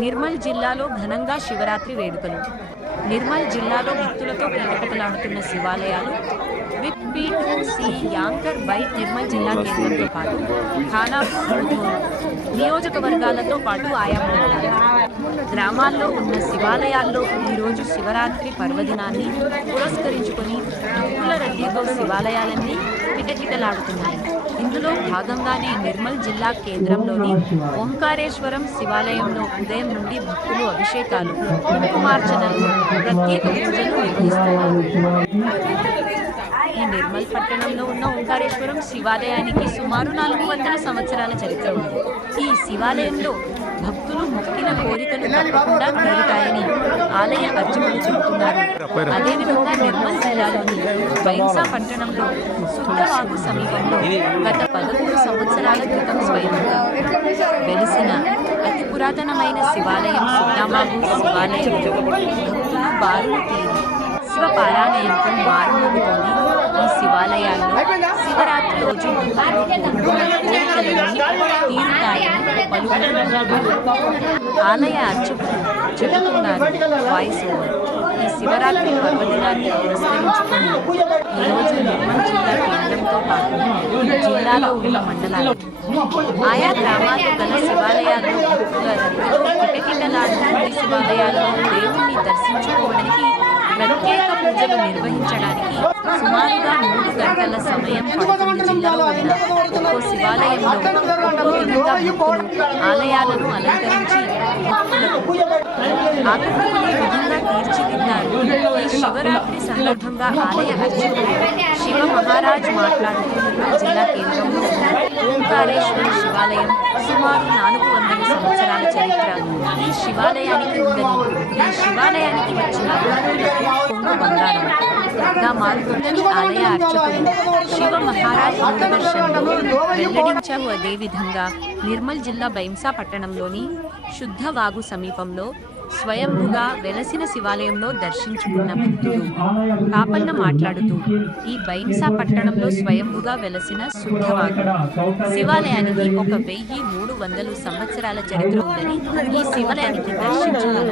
నిర్మల్ జిల్లాలో ఘనంగా శివరాత్రి వేడుకలు. నిర్మల్ జిల్లాలో భక్తులతో కిటకిటలాడుతున్న శివాలయాలు. Whip P2C anchor byte Nirmal జిల్లా కేంద్రంతో పాటు ఖానాపూర్ నియోజకవర్గాలతో పాటు ఆయా గ్రామాల్లో ఉన్న శివాలయాల్లో ఈరోజు శివరాత్రి పర్వదినాన్ని పురస్కరించుకొని భక్తుల రద్దీతో శివాలయాలన్నీ కిటకిటలాడుతున్నాయి. ఇందులో భాగంగానే నిర్మల్ జిల్లా కేంద్రంలోని ఓంకారేశ్వరం శివాలయంలో ఉదయం నుండి భక్తులు అభిషేకాలు, కుంకుమార్చనలు, ప్రత్యేక పూజలు నిర్వహిస్తున్నారు. ఈ నిర్మల్ పట్టణంలో ఉన్న ఓంకారేశ్వరం శివాలయానికి సుమారు 400 సంవత్సరాల చరిత్ర ఉంది. ఈ శివాలయంలో భక్తులు మొక్కిన కోరికలు తప్పకుండా తీరుతాయని ఆలయ అర్చకులు చెబుతున్నారు. అదేవిధంగా నిర్మల్ జిల్లాలోని బైంసా పట్టణంలో సుద్దవాగు సమీపంలో గత 13 సంవత్సరాల క్రితం స్వయంగా వెలిసిన అతి పురాతనమైన శివాలయం సుద్దవాగు శివాలయంలో భక్తులు బారులు తీరి శివ పారాయణంతో మారుమోగుతోంది. ఈ శివాలయాల్లో శివరాత్రి రోజు తీరుతాయని పలువురు ఆలయ అర్చకులు చెబుతున్నారు. Voice over. ఈ శివరాత్రి పర్వదినాన్ని పురస్కరించుకుని ఈరోజు నిర్మల్ జిల్లా కేంద్రంతో పాటు జిల్లాలో ఉన్న మండలాలు ఆయా గ్రామాల్లో గల శివాలయాల్లో భక్తుల కిటకిటలాడుతున్న ఈ శివాలయాల్లో దేవుణ్ణి దర్శించుకోవడానికి ప్రత్యేక పూజలు నిర్వహించడానికి సుమారుగా 3 గంటల సమయం పడుతుంది. జిల్లాలో ఉన్న ఒక్కో శివాలయంలో ఒక్కో విధంగా భక్తులు ఆలయాలను అలంకరించి ఆకర్షణీయ విధంగా తీర్చిదిద్దారు. ఈ శివరాత్రి సందర్భంగా ఆలయ అర్చకులు శివ మహారాజ్ మాట్లాడుతూ జిల్లా కేంద్రంలో ఓంకారేశ్వర శివాలయం సుమారు 400 సంవత్సరాల చరిత్ర ఈ శివాలయానికి ఉందని, ఈ శివాలయానికి వచ్చిన కొంగు బంగారంగా మారుతుందని ఆలయ అర్చకులు శివ మహారాజ్ దూరదర్శన్లో వెల్లడించారు. అదేవిధంగా నిర్మల్ జిల్లా బైంసా పట్టణంలోని శుద్ధవాగు సమీపంలో స్వయంభుగా వెలసిన శివాలయంలో దర్శించుకున్న భక్తులు కాపన్న మాట్లాడుతూ ఈ బైంసా పట్టణంలో స్వయంభుగా వెలసిన శుద్ధవాగు శివాలయానికి 1300 సంవత్సరాల చరిత్ర ఉందని, ఈ శివాలయానికి దర్శించుకున్న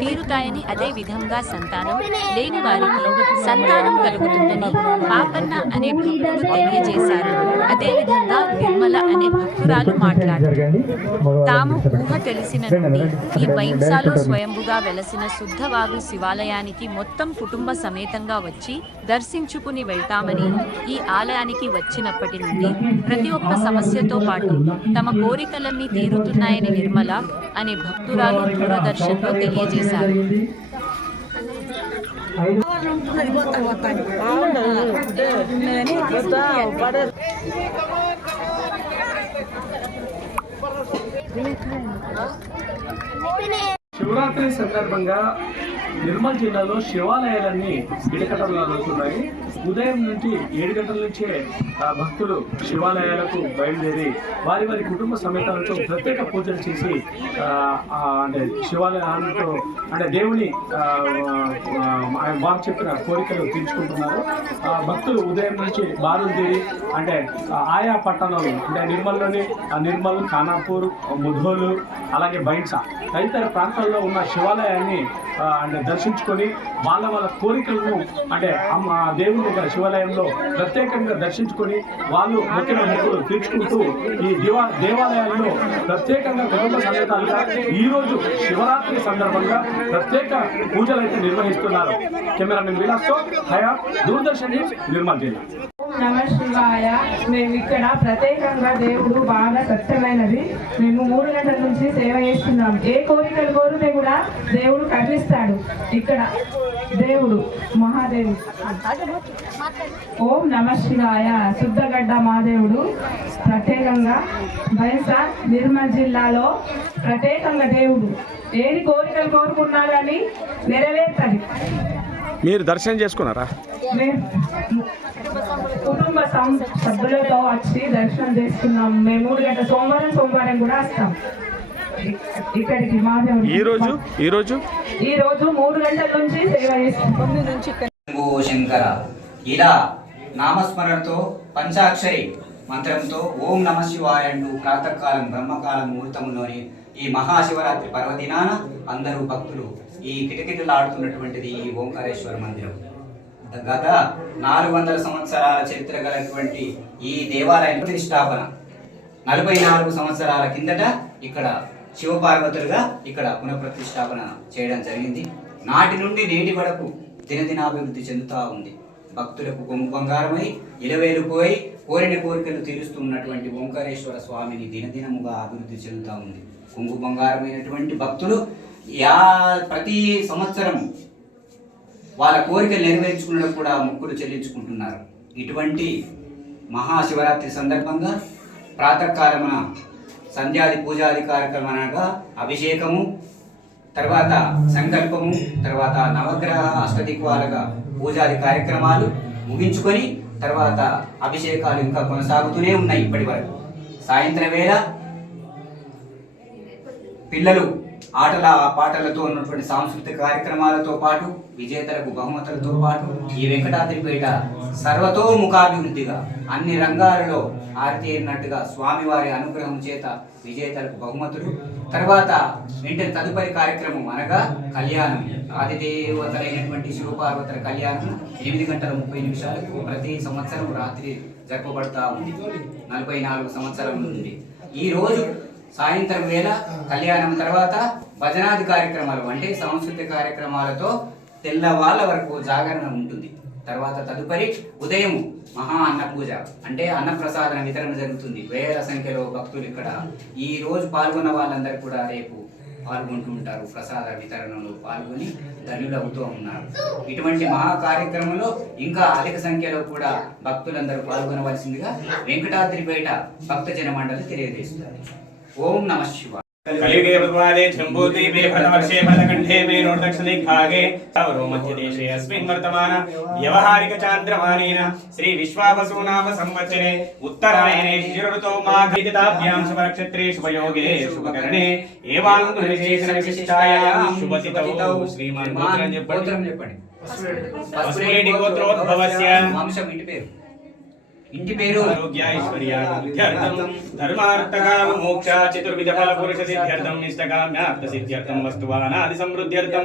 తీరుతాయని, అదే విధంగా సంతానం లేని వారికి సంతానం కలుగుతుందని పాపన్న అనే భక్తుడు తెలియజేశారు. అదేవిధంగా నిర్మల అనే భక్తురాలు మాట్లాడారు. తాము ఊహ తెలిసి ఈ బైంసాలో స్వయంభుగా వెలసిన శుద్ధవాగు శివాలయానికి మొత్తం కుటుంబ సమేతంగా వచ్చి దర్శించుకుని వెళ్తామని, ఈ ఆలయానికి వచ్చినప్పటి నుండి ప్రతి ఒక్క సమస్యతో పాటు తమ కోరికలన్నీ తీరుతున్నాయని నిర్మల అనే భక్తురాలు దూరదర్శన్లో తెలియజేశారు. శివరాత్రి సందర్భంగా నిర్మల్ జిల్లాలో శివాలయాలన్నీ కిటకిటలాడుతున్నాయి. ఉదయం నుంచి 7 గంటల నుంచే భక్తులు శివాలయాలకు బయలుదేరి వారి వారి కుటుంబ సమేతాలతో ప్రత్యేక పూజలు చేసి అంటే శివాలయాలతో అంటే దేవుని వారు చెప్పిన కోరికలు తీర్చుకుంటున్నారు. భక్తులు ఉదయం నుంచి బారులు అంటే ఆయా పట్టణాలు అంటే నిర్మల్, ఖానాపూర్, ముధోలు, అలాగే బైంసా తదితర ప్రాంతాల్లో ఉన్న శివాలయాన్ని అంటే దర్శించుకొని వాళ్ళ కోరికలను అంటే దేవుని శివాలయంలో ప్రత్యేకంగా దర్శించుకొని వాళ్ళు మొక్కిన మొక్కులు తీర్చుకుంటూ ఈ దేవాలయాల్లో ప్రత్యేకంగా కుటుంబ సమేతాలుగా ఈరోజు శివరాత్రి సందర్భంగా ప్రత్యేక పూజలు అయితే నిర్వహిస్తున్నారు. కెమెరామెన్ విలాస్తో హయా, దూరదర్శన్ న్యూస్, నిర్మల్ జిల్లా. నమ శివాయ. మేము ఇక్కడ ప్రత్యేకంగా దేవుడు బాగా సత్యమైనది. మేము 3 గంటల నుంచి సేవ చేస్తున్నాం. ఏ కోరికలు కోరితే కూడా దేవుడు కరుణిస్తాడు. ఇక్కడ దేవుడు మహాదేవుడు. ఓం నమ శివాయ. శుద్ధగడ్డ మహాదేవుడు ప్రత్యేకంగా బైంసా నిర్మల్ జిల్లాలో ప్రత్యేకంగా దేవుడు ఏది కోరికలు కోరుకున్నా కానీ నెరవేర్తది. మీరు దర్శనం చేసుకున్నారా? కుటుంబ సభ్యులతో వచ్చి దర్శనం చేసుకున్నాం. మేము 3 గంటల సోమవారం కూడా వస్తాం ఇక్కడికి. మాదేవుడు ఈ రోజు 3 గంటల నుంచి సేవ చేస్తాం. శంకర ఇలా నామస్మరణతో పంచాక్షరి మంత్రంతో ఓం నమ శివాయ అంటూ ప్రాతకాలం బ్రహ్మకాలం ముహూర్తంలోని ఈ మహాశివరాత్రి పర్వదినాన అందరూ భక్తులు ఈ కిటకిటలాడుతున్నటువంటిది ఈ ఓంకారేశ్వర మందిరం. గత 400 సంవత్సరాల చరిత్ర గలటువంటి ఈ దేవాలయం ప్రతిష్టాపన 44 సంవత్సరాల కిందట ఇక్కడ శివపార్వతులుగా ఇక్కడ పునఃప్రతిష్టాపన చేయడం జరిగింది. నాటి నుండి నేటి వరకు దినదినాభివృద్ధి చెందుతూ ఉంది. భక్తులకు కొంగు బంగారమై ఇలవేలుపోయి కోరిన కోరికలు తీరుస్తున్నటువంటి ఓంకారేశ్వర స్వామిని దినదినముగా అభివృద్ధి చెందుతూ ఉంది. కొంగు బంగారమైనటువంటి భక్తులు ప్రతి సంవత్సరం వాళ్ళ కోరికలు నెరవేర్చుకున్నడం కూడా మొక్కులు చెల్లించుకుంటున్నారు. ఇటువంటి మహాశివరాత్రి సందర్భంగా ప్రాతకాలమున సంధ్యాది పూజాది కార్యక్రమాలుగా అభిషేకము, తర్వాత సంకల్పము, తర్వాత నవగ్రహ అష్టదిక్పాలక పూజాది కార్యక్రమాలు ముగించుకొని తర్వాత అభిషేకాలు ఇంకా కొనసాగుతూనే ఉన్నాయి. ఇప్పటి వరకు సాయంత్రం వేళ పిల్లలు ఆటల పాటలతో ఉన్నటువంటి సాంస్కృతిక కార్యక్రమాలతో పాటు విజేతలకు బహుమతులతో పాటు ఈ వెంకటాద్రిపేట సర్వతోముఖాభివృద్ధిగా అన్ని రంగాలలో ఆరితేరినట్టుగా స్వామివారి అనుగ్రహం చేత విజేతలకు బహుమతులు, తర్వాత వెంటనే తదుపరి కార్యక్రమం అనగా కళ్యాణం, ఆదిదేవతలైనటువంటి శివపార్వతుల కళ్యాణం 8:30 ప్రతి సంవత్సరం రాత్రి జరపబడతా ఉంది. 44 సంవత్సరం నుండి ఈ రోజు సాయంత్రం వేళ కళ్యాణం తర్వాత భజనాది కార్యక్రమాలు అంటే సాంస్కృతిక కార్యక్రమాలతో తెల్లవాళ్ళ వరకు జాగరణ ఉంటుంది. తర్వాత తదుపరి ఉదయం మహా అన్న పూజ అంటే అన్నప్రసాదన వితరణ జరుగుతుంది. వేల సంఖ్యలో భక్తులు ఇక్కడ ఈ రోజు పాల్గొన్న వాళ్ళందరూ కూడా రేపు పాల్గొంటూ ఉంటారు. ప్రసాద వితరణలో పాల్గొని ధన్యులు అవుతూ ఉన్నారు. ఇటువంటి మహా కార్యక్రమంలో ఇంకా అధిక సంఖ్యలో కూడా భక్తులందరూ పాల్గొనవలసిందిగా వెంకటాద్రిపేట భక్తజన మండలి తెలియజేస్తుంది. ఓం నమః శివాయ. కలియుగే భగవానే జంబూద్వీపే భరతవర్షే భరతఖండే మేరోర్దక్షిణదిగ్భాగే సౌరో మధ్యదేశే అస్మిన్ వర్తమాన వ్యవహారిక చాంద్రమానేన శ్రీ విశ్వావసు నామ సంవత్సరే ఉత్తరాయణే శిశిరఋతో మాఘితాభ్యాం శుభనక్షత్రే శుభయోగే శుభకరణే ఏవాంగుణవిశేషణ విశిష్టాయాం శుభతిథౌ శ్రీమాన్ గోత్రం చెప్పండి. పసుపులేటి గోత్రోద్భవస్య వంశం ఇంటి పేరు ఆరోగ్యైశ్వర్యార్థం ధర్మార్థకామ మోక్ష చతుర్విధ ఫల పురుష సిద్ధ్యర్థం నిష్టకామ్యార్థ సిద్ధ్యర్థం వస్తువానాది సమృద్ధ్యర్థం